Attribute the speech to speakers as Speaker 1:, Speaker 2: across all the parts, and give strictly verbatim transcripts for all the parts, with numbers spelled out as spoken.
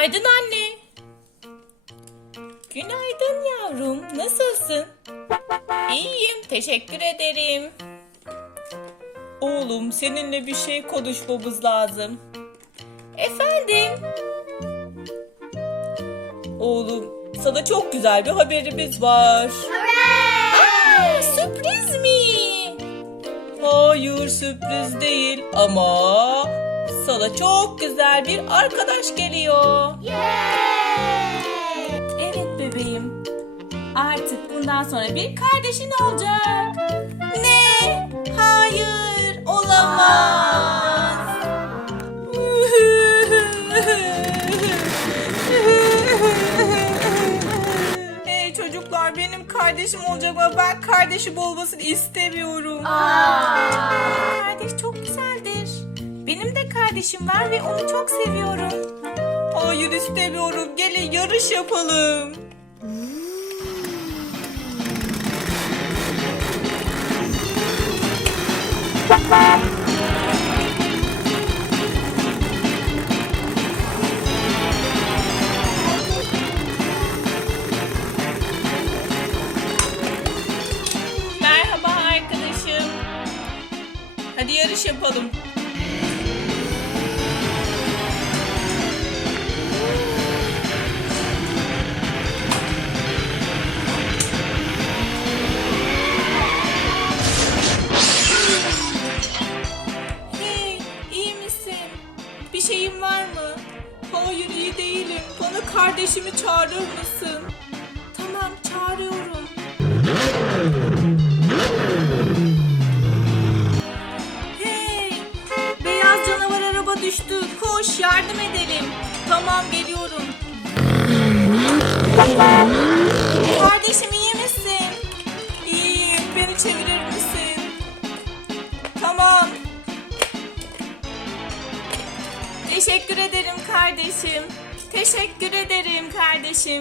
Speaker 1: Günaydın anne. Günaydın yavrum. Nasılsın? İyiyim, teşekkür ederim. Oğlum, seninle bir şey konuşmamız lazım. Efendim? Oğlum, sana çok güzel bir haberimiz var. Aa, sürpriz mi? Hayır, sürpriz değil ama sana çok güzel bir arkadaş geliyor. Evet bebeğim. Artık bundan sonra bir kardeşin olacak. Ne? Hayır, olamaz. Hey çocuklar, benim kardeşim olacak ama ben kardeşim olmasını istemiyorum. Aa. Kardeş çok güzeldir. Benim de kardeşim var ve onu çok seviyorum. Hayır, istemiyorum. Gelin yarış yapalım. Merhaba arkadaşım. Hadi yarış yapalım. Hey, iyi misin? Bir şeyin var mı? Hayır, iyi değilim. Bana kardeşimi çağırır mısın? Tamam, çağırıyorum. Hey, beyaz canavar araba düştü. Koş, yardım edelim. Tamam, geliyorum. Kardeşim, iyi misin? İyiyim. Beni çevirir misin? Tamam. Teşekkür ederim kardeşim. Teşekkür ederim kardeşim.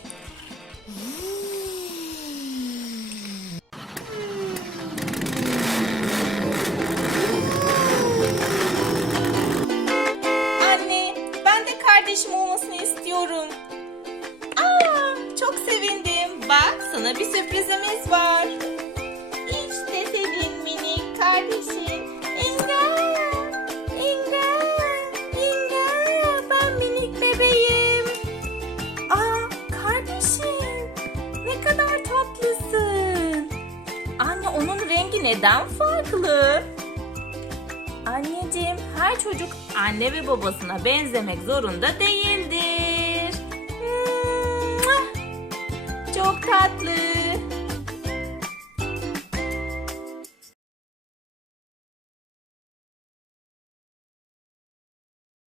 Speaker 1: Anne, ben de kardeşim olmasını istiyorum. Aa, çok sevindim. Bak, sana bir sürprizimiz var. İşte senin minik kardeşin. İnga, İnga, İnga, ben minik bebeğim. Aa, kardeşim, ne kadar tatlısın. Anne, onun rengi neden farklı? Anneciğim, her çocuk anne ve babasına benzemek zorunda değildir. Çok tatlı.